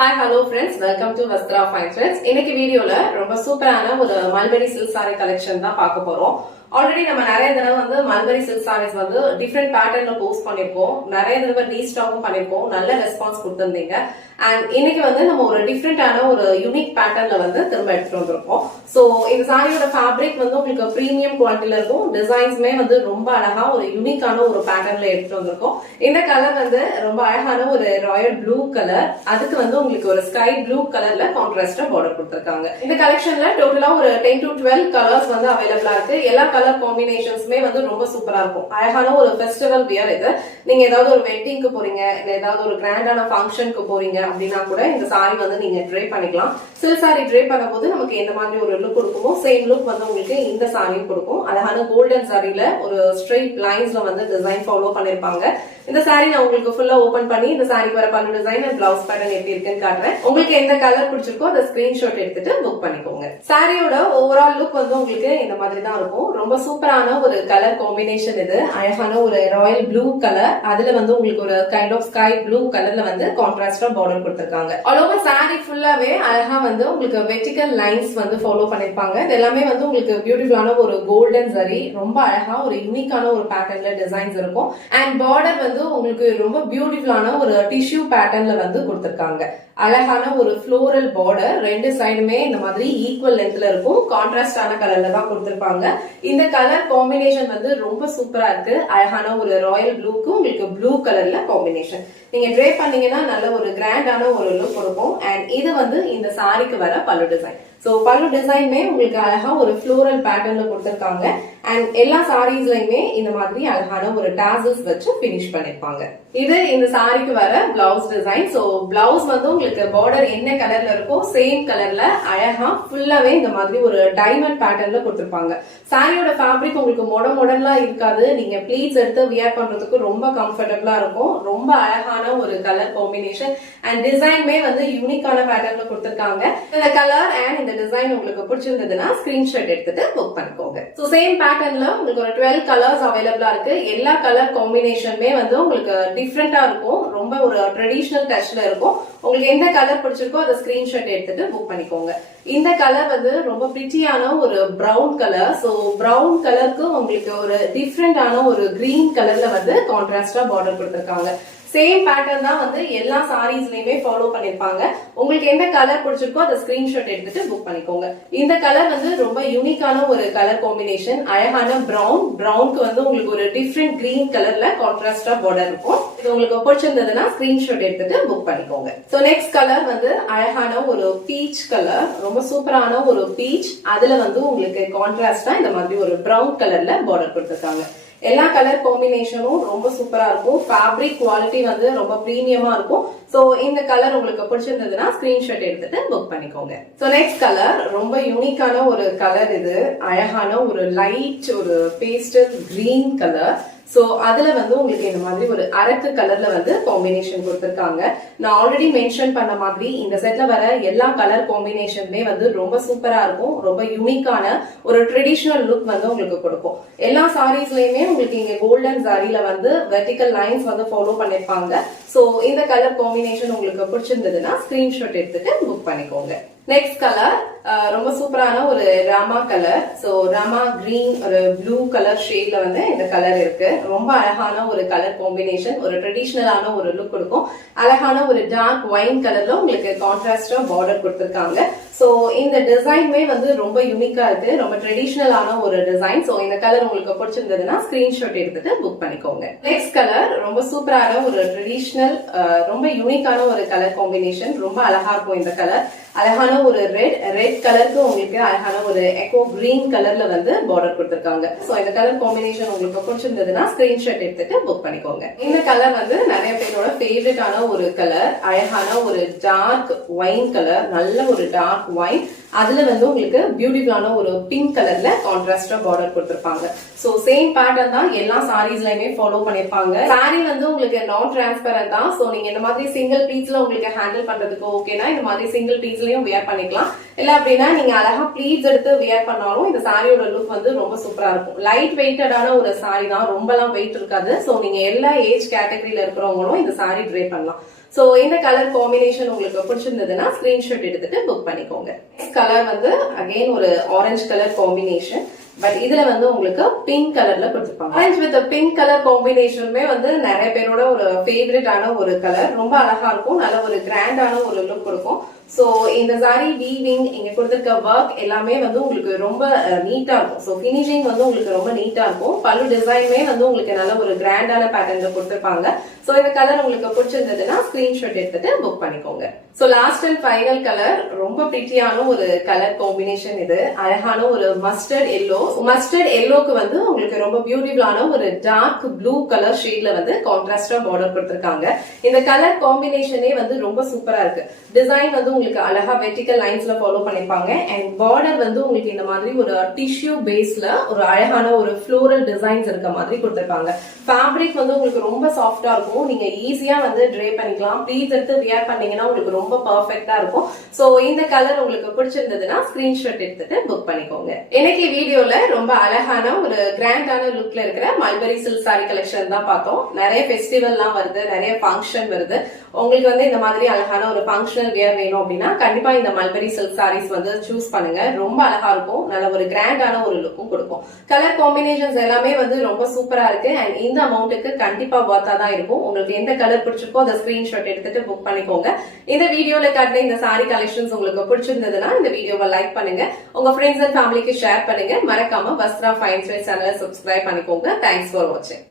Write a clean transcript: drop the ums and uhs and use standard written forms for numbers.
Hi, hello friends. Welcome to Vastra Fine Threads. இன்னைக்கு வீடியோல ரொம்ப சூப்பரான ஒரு மல்பரி சில்க் சாரி கலெக்ஷன் தான் பார்க்க போறோம். ஆல்ரெடி நம்ம நிறைய தடவை வந்து மல்பரி சில்க் சாரீஸ் வந்து டிஃப்ரெண்ட் பேட்டர்ன்ல போஸ்ட் பண்ணிருக்கோம். நிறைய தடவை ரீஸ்டாக்கும் பண்ணிருக்கோம். நல்ல ரெஸ்பான்ஸ் கொடுத்திருந்தீங்க. அண்ட் இன்னைக்கு வந்து நம்ம ஒரு டிஃப்ரெண்டான ஒரு யூனிக் பேட்டர்ன்ல வந்து திரும்ப எடுத்துட்டு வந்திருக்கோம். சோ இந்த சாரியோட ஃபேப்ரிக் வந்து உங்களுக்கு பிரீமியம் குவாலிட்டில இருக்கும். டிசைன்ஸ்மே வந்து ரொம்ப அழகா ஒரு யூனிக்கான ஒரு பேட்டர்ன்ல எடுத்துட்டு வந்திருக்கோம். இந்த கலர் வந்து ரொம்ப அழகான ஒரு ராயல் ப்ளூ கலர். அதுக்கு வந்து உங்களுக்கு ஒரு ஸ்கை ப்ளூ கலர்ல கான்ட்ராஸ்டா பார்டர் கொடுத்திருக்காங்க. இந்த கலெக்ஷன்ல டோட்டலா ஒரு 10 to 12 கலர்ஸ் வந்து அவைலபிளா இருக்கு. எல்லா கலர் காம்பினேஷன்ஸ்மே வந்து ரொம்ப சூப்பரா இருக்கும். அழகான ஒரு ஃபெஸ்டிவல் வியர் இது. நீங்க ஏதாவது ஒரு வெட்டிங்க்கு போறீங்க, இல்ல ஏதாவது ஒரு கிராண்டான ஃபங்க்ஷனுக்கு போறீங்க அப்படின்னா கூட இந்த சாரி வந்து நீங்க ட்ரை பண்ணிக்கலாம். சில்க் சாரி ட்ரை பண்ணும்போது நமக்கு எந்த மாதிரி ஒரு லுக் கொடுக்குமோ சேம் லுக் வந்து உங்களுக்கு இந்த சாரியும் கொடுக்கும். அழகான கோல்டன் சாரியில ஒரு ஸ்ட்ரெயிட் லைன்ஸ்ல வந்து டிசைன் ஃபாலோ பண்ணிருப்பாங்க. இந்த சாரி நான் உங்களுக்கு ஃபுல்லா ஓபன் பண்ணி இந்த சாரிக்கு வர பல்லு டிசைன் அண்ட் பிளவுஸ் பேட்டர்ன் எப்படி இருக்குன்னு காட்டுறேன். உங்களுக்கு எந்த கலர் பிடிச்சிருக்கோ அதை ஸ்கிரீன்ஷாட் எடுத்துட்டு புக் பண்ணிக்கோங்க. சாரியோட ஓவரால் லுக் வந்து உங்களுக்கு இந்த மாதிரி தான் இருக்கும். ரொம்ப சூப்பரான ஒரு கலர் காம்பினேஷன் இது. அழகான ஒரு ராயல் ப்ளூ கலர், அதுல வந்து உங்களுக்கு ஒரு கைண்ட் ஆஃப் ஸ்கை ப்ளூ கலர்ல வந்து கான்ட்ராஸ்டா பார்டர் கொடுத்திருக்காங்க. ஆல் ஓவர் சாரி ஃபுல்லாவே அழகா வந்து உங்களுக்கு வெர்டிகல் லைன்ஸ் வந்து ஃபாலோ பண்ணிருப்பாங்க. இது எல்லாமே வந்து உங்களுக்கு பியூட்டிஃபுல்லான ஒரு கோல்டன் சரி, ரொம்ப அழகா ஒரு யூனிக்கான ஒரு பேட்டர்ன்ல டிசைன்ஸ் இருக்கும். அண்ட் பார்டர் வந்து உங்களுக்கு ரொம்ப பியூட்டிஃபுல்லான ஒரு டிஷ்யூ பேட்டர்ன்ல வந்து கொடுத்திருக்காங்க. அழகான ஒரு ஃப்ளோரல் பார்டர், ரெண்டு சைடுமே இந்த மாதிரி ஈக்குவல் லென்த்ல இருக்கும். கான்ட்ராஸ்டான கலர்ல தான் கொடுத்திருப்பாங்க. இந்த கலர் காம்பினேஷன் வந்து ரொம்ப சூப்பரா இருக்கு. அழகான ஒரு ராயல் ப்ளூக்கு உங்களுக்கு ப்ளூ கலர்ல காம்பினேஷன். நீங்க ட்ரை பண்ணீங்கன்னா நல்ல ஒரு கிராண்டான ஒரு லுக் கொடுக்கும். அண்ட் இது வந்து இந்த சாரிக்கு வர பல்லு டிசைன். சோ பல்லு டிசைன்மே உங்களுக்கு அழகா ஒரு ஃப்ளோரல் பேட்டர்ன்ல கொடுத்திருக்காங்க. அண்ட் எல்லா சாரீஸ்லயுமே இந்த மாதிரி அழகான ஒரு டாசல்ஸ் வச்சு பினிஷ் பண்ணிருப்பாங்க. இது இந்த சாரிக்கு வர பிளவுஸ் டிசைன். சோ பிளவுஸ் வந்து உங்களுக்கு பார்டர் என்ன கலர்ல இருக்கோ சேம் கலர்ல அழகா ஃபுல்லாவே இந்த மாதிரி ஒரு டைமண்ட் பேட்டர்ன்ல கொடுத்திருப்பாங்க. சாரியோட ஃபேப்ரிக் உங்களுக்கு மாடர்னா இருக்காது. நீங்க ப்ளீட்ஸ் எடுத்து வியர் பண்றதுக்கு ரொம்ப கம்ஃபர்டபுளா இருக்கும். ரொம்ப அழகான ஒரு கலர் காம்பினேஷன் அண்ட் டிசைன்மே வந்து யூனிக்கான பேட்டர்ன்ல கொடுத்திருக்காங்க. இந்த கலர் அண்ட் இந்த டிசைன் உங்களுக்கு பிடிச்சிருந்ததுன்னா ஸ்கிரீன்ஷாட் எடுத்துட்டு புக் பண்ணிக்கோங்க. சோ சேம் பேட்டர்ன்ல உங்களுக்கு ஒரு 12 கலர்ஸ் அவைலபிளா இருக்கு. எல்லா கலர் காம்பினேஷனுமே வந்து உங்களுக்கு டிஃப்ரெண்டா இருக்கும். ரொம்ப ஒரு ட்ரெடிஷனல் டச்ல இருக்கும். உங்களுக்கு எந்த கலர் பிடிச்சிருக்கோ அதை ஸ்கிரீன்ஷாட் எடுத்துட்டு புக் பண்ணிக்கோங்க. இந்த கலர் வந்து ரொம்ப பிரிட்டியான ஒரு பிரவுன் கலர். சோ பிரவுன் கலருக்கு உங்களுக்கு ஒரு டிஃப்ரெண்டான ஒரு கிரீன் கலர்ல வந்து கான்ட்ராஸ்டா பார்டர் கொடுத்திருக்காங்க. சேம் பேட்டர்ன் தான் வந்து எல்லா சாரீஸ்லயுமே ஃபாலோ பண்ணிருப்பாங்க. உங்களுக்கு எந்த கலர் பிடிச்சிருக்கோ அதை ஸ்கிரீன்ஷாட் எடுத்துட்டு புக் பண்ணிக்கோங்க. இந்த கலர் வந்து ரொம்ப யூனிக்கான ஒரு கலர் காம்பினேஷன். அழகான பிரவுனுக்கு வந்து உங்களுக்கு ஒரு டிஃப்ரெண்ட் கிரீன் கலர்ல கான்ட்ராஸ்டா பார்டர் இருக்கும். இது உங்களுக்கு பிடிச்சிருந்ததுன்னா ஸ்கிரீன்ஷாட் எடுத்துட்டு புக் பண்ணிக்கோங்க. சோ நெக்ஸ்ட் கலர் வந்து அழகான ஒரு பீச் கலர். ரொம்ப சூப்பரான ஒரு பீச், அதுல வந்து உங்களுக்கு கான்ட்ராஸ்டா இந்த மாதிரி ஒரு பிரவுன் கலர்ல பார்டர் கொடுத்திருக்காங்க. எல்லா கலர் காம்பினேஷனும் ரொம்ப சூப்பரா இருக்கும். ஃபேப்ரிக் குவாலிட்டி வந்து ரொம்ப பிரீமியமா இருக்கும். சோ இந்த கலர் உங்களுக்கு பிடிச்சிருந்ததுன்னா ஸ்கிரீன்ஷாட் எடுத்துட்டு புக் பண்ணிக்கோங்க. சோ நெக்ஸ்ட் கலர் ரொம்ப யூனிக்கான ஒரு கலர். இது அழகான ஒரு லைட் ஒரு பேஸ்டல் கிரீன் கலர். சோ அதுல வந்து உங்களுக்கு இந்த மாதிரி ஒரு அரக்கு கலர்ல வந்து காம்பினேஷன் கொடுத்திருக்காங்க. நான் ஆல்ரெடி மென்ஷன் பண்ண மாதிரி இந்த செட்ல வர எல்லா கலர் காம்பினேஷனுமே வந்து ரொம்ப சூப்பரா இருக்கும். ரொம்ப யூனிக்கான ஒரு ட்ரெடிஷனல் லுக் வந்து உங்களுக்கு கொடுக்கும். எல்லா சாரீஸ்லயுமே உங்களுக்கு இங்க கோல்டன் சாரியில வந்து வெர்டிகல் லைன்ஸ் வந்து ஃபாலோ பண்ணிருப்பாங்க. சோ இந்த கலர் காம்பினேஷன் உங்களுக்கு பிடிச்சிருந்ததுன்னா ஸ்கிரீன்ஷாட் எடுத்துட்டு புக் பண்ணிக்கோங்க. நெக்ஸ்ட் கலர் ரொம்ப சூப்பரான ஒரு Rama colour. So Rama green ஒரு ப்ளூ கலர் ஷேட்ல வந்து இந்த கலர் இருக்கு. ரொம்ப அழகான ஒரு கலர் காம்பினேஷன், ஒரு ட்ரெடிஷனலான ஒரு லுக் கொடுக்கும். அழகான ஒரு டார்க் ஒயின் கலர்ல உங்களுக்கு கான்ட்ராஸ்டா பார்டர் கொடுத்திருக்காங்க. சோ இந்த டிசைன்மே வந்து ரொம்ப யூனிக்கா இருக்கு. ரொம்ப ட்ரெடிஷனலான ஒரு டிசைன். சோ இந்த கலர் உங்களுக்கு பிடிச்சிருந்ததுன்னா ஸ்கிரீன்ஷாட் எடுத்துட்டு புக் பண்ணிக்கோங்க. நெக்ஸ்ட் கலர் ரொம்ப சூப்பரான ஒரு ட்ரெடிஷனல் ரொம்ப யூனிக்கான ஒரு கலர் காம்பினேஷன். ரொம்ப அழகா இருக்கும் இந்த கலர். அழகான ஒரு ரெட் கலருக்கு உங்களுக்கு அழகான ஒரு எக்கோ கிரீன் கலர்ல வந்து பார்டர் கொடுத்திருக்காங்க. சோ இந்த கலர் காம்பினேஷன் உங்களுக்கு பிடிச்சிருந்ததுன்னா ஸ்கிரீன்ஷாட் எடுத்துட்டு புக் பண்ணிக்கோங்க. இந்த கலர் வந்து நிறைய பேரோட ஃபேவரட்டான ஒரு கலர். அழகான ஒரு டார்க் ஒயின் கலர், நல்ல ஒரு டார்க் ஒயின். அதுல வந்து உங்களுக்கு பியூட்டிஃபுல்லான ஒரு பிங்க் கலர்ல கான்ட்ராஸ்டா பார்டர் கொடுத்திருப்பாங்க. சோ சேம் பேட்டர்ன் தான் எல்லா சாரீஸ்லயுமே ஃபாலோ பண்ணிருப்பாங்க. சாரி வந்து உங்களுக்கு நான் டிரான்ஸ்பரண்ட் தான். சோ நீங்க இந்த மாதிரி சிங்கிள் பீஸ்ல உங்களுக்கு ஹேண்டில் பண்றதுக்கு ஓகேனா இந்த மாதிரி சிங்கிள் பீஸ்லயும் வியர் பண்ணிக்கலாம். இல்ல அப்படின்னா நீங்க அழகா ப்ளீட்ஸ் எடுத்து வியர் பண்ணாலும் இந்த சாரியோட லுக் வந்து ரொம்ப சூப்பரா இருக்கும். லைட் வெயிட்டடான ஒரு சாரி தான், ரொம்பலாம் வெயிட் இருக்காது. சோ நீங்க எல்லா ஏஜ் கேட்டகரியில இருக்கிறவங்களும் இந்த சாரி ட்ரை பண்ணலாம். சோ இந்த கலர் காம்பினேஷன் உங்களுக்கு பிடிச்சிருந்ததுன்னா ஸ்கிரீன்ஷாட் எடுத்துட்டு புக் பண்ணிக்கோங்க. கலர் வந்து அகைன் ஒரு ஆரஞ்சு கலர் காம்பினேஷன், பட் இதுல வந்து உங்களுக்கு பிங்க் கலர்ல கொடுத்துருப்பாங்க. ஆரஞ்சு வித் பிங்க் கலர் காம்பினேஷனுமே வந்து நிறைய பேரோட ஒரு ஃபேவரட்டான ஒரு கலர். ரொம்ப அழகா இருக்கும், நல்ல ஒரு கிராண்டான ஒரு லுக் கொடுக்கும். சோ இந்த சாரி வீவிங் இங்க கொடுத்திருக்க ஒர்க் எல்லாமே வந்து உங்களுக்கு ரொம்ப நீட்டா இருக்கும். சோ பினிஷிங் வந்து உங்களுக்கு ரொம்ப நீட்டா இருக்கும். பல்லு டிசைனுமே வந்து உங்களுக்கு நல்ல ஒரு கிராண்டான பேட்டர்ன்ல கொடுத்திருப்பாங்க. சோ இந்த கலர் உங்களுக்கு பிடிச்சிருந்ததுன்னா ஸ்கிரீன்ஷாட் எடுத்துட்டு புக் பண்ணிக்கோங்க. So last and final colour ரொம்ப பிரிட்டியான ஒரு கலர் காம்பினேஷன். இது அழகான ஒரு மஸ்டர்ட் எல்லோ. மஸ்டர்ட் எல்லோக்கு வந்து உங்களுக்கு ரொம்ப பியூட்டிஃபுல்லான ஒரு டார்க் ப்ளூ கலர் ஷேட்ல வந்து கான்ட்ராஸ்டா பார்டர் கொடுத்திருக்காங்க. இந்த கலர் காம்பினேஷனே வந்து ரொம்ப சூப்பரா இருக்கு. டிசைன் வந்து உங்களுக்கு அழகா வெர்டிகல் லைன்ஸ்ல ஃபாலோ பண்ணிருப்பாங்க. அண்ட் பார்டர் வந்து உங்களுக்கு இந்த மாதிரி ஒரு டிஷ்யூ பேஸ்ல ஒரு அழகான ஒரு ஃப்ளோரல் டிசைன்ஸ் இருக்க மாதிரி கொடுத்திருக்காங்க. ஃபேப்ரிக் வந்து உங்களுக்கு ரொம்ப சாஃப்டா இருக்கும். நீங்க ஈஸியா வந்து ட்ரே பண்ணிக்கலாம். ப்ளீஸ் எடுத்து வியர் பண்ணீங்கன்னா உங்களுக்கு ரொம்ப பர்ஃபெக்ட்டா இருக்கும். சோ இந்த கலர் உங்களுக்கு பிடிச்சிருந்ததுன்னா ஸ்கிரீன்ஷாட் எடுத்துட்டு புக் பண்ணிக்கோங்க. இன்னைக்கு வீடியோல ரொம்ப அழகான ஒரு கிராண்டான லுக்ல இருக்கிற மல்பரி சில்க் சாரி கலெக்ஷன் தான் பார்த்தோம். நிறைய ஃபெஸ்டிவல்லாம் வருது, நிறைய ஃபங்க்ஷன் வருது. உங்களுக்கு வந்து இந்த மாதிரி அழகான ஒரு ஃபங்க்ஷனல் வியர் வேணும் அப்படின்னா கண்டிப்பா இந்த மல்பரி சில்க் சாரீஸ் வந்து சூஸ் பண்ணுங்க. ரொம்ப அழகா இருக்கும், நல்ல ஒரு கிராண்டான ஒரு லுக்கும் கொடுக்கும். கலர் காம்பினேஷன்ஸ் எல்லாமே வந்து ரொம்ப சூப்பரா இருக்கு. அண்ட் இந்த அமௌண்ட்டுக்கு கண்டிப்பா வர்த்தா தான் இருக்கும். உங்களுக்கு எந்த கலர் பிடிச்சிருக்கோ அதை ஸ்கிரீன்ஷாட் எடுத்துட்டு புக் பண்ணிக்கோங்க. இந்த வீடியோல காட்டுற இந்த சாரி கலெக்ஷன்ஸ் உங்களுக்கு பிடிச்சிருந்ததுன்னா இந்த வீடியோவை லைக் பண்ணுங்க, உங்க ஃப்ரெண்ட்ஸ் அண்ட் ஃபேமிலிக்கு ஷேர் பண்ணுங்க. மறக்காம வஸ்த்ரா ஃபைன் ஸ்டைல் சேனலை சப்ஸ்கிரைப் பண்ணிக்கோங்க. தேங்க்ஸ் ஃபார் வாட்சிங்.